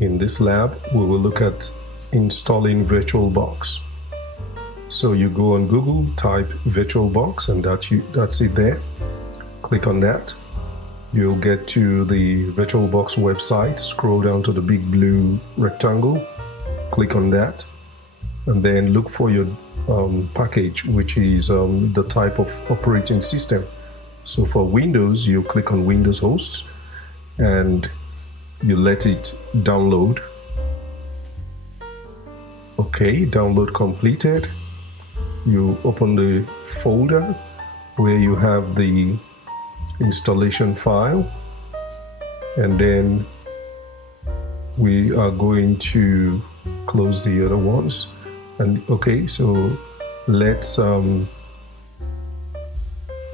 In this lab, we will look at installing VirtualBox. So you go on Google, type VirtualBox, and that's it there. Click on that. You'll get to the VirtualBox website. Scroll down to the big blue rectangle. Click on that, and then look for your package, which is the type of operating system. So for Windows, you click on Windows hosts, and you let it download. Okay, download completed. You open the folder where you have the installation file, and then we are going to close the other ones. And okay, so let's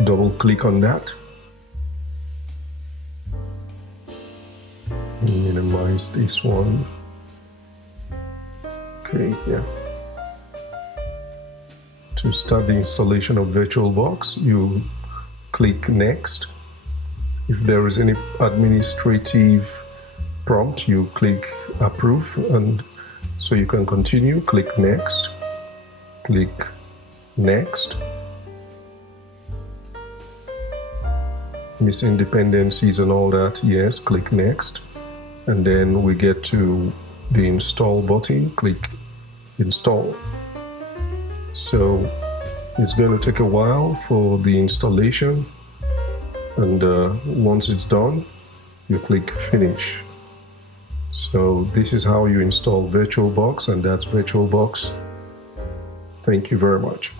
double click on that. Minimize this one. Okay, yeah. To start the installation of VirtualBox, you click Next. If there is any administrative prompt, you click Approve, and so you can continue. Click Next. Click Next. Missing dependencies and all that, yes, click Next. And then we get to the Install button. Click Install. So it's going to take a while for the installation, and once it's done, you click Finish. So this is how you install VirtualBox, and that's VirtualBox. Thank you very much.